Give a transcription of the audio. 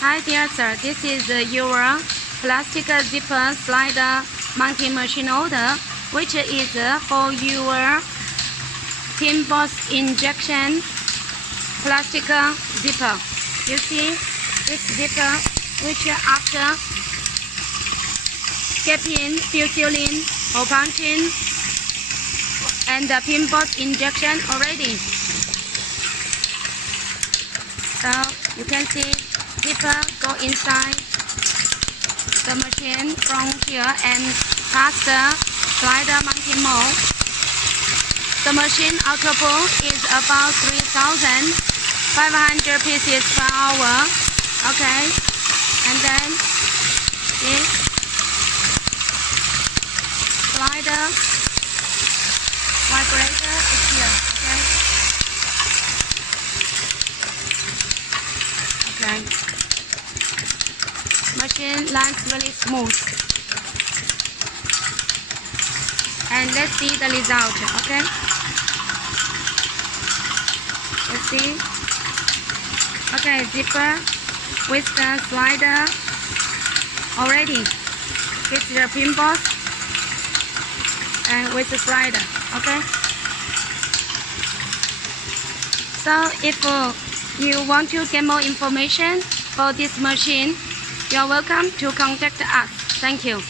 Hi dear sir, this is your plastic zipper slider mounting machine order, which is for your pinbox injection plastic zipper. You see this zipper, which after capping, filling, hole punching, and the pinbox injection already. So you can see zipper go inside the machine from here and past the slider mounting mold. The machine output is about 3,500 pieces per hour. Okay, and then this slider vibrator is here. Okay. Machine runs really smooth. And let's see the result, okay? Let's see. Okay, zipper with the slider already. With the pinbox and with the slider, okay? So if you want to get more information for this machine, you're welcome to contact us. Thank you.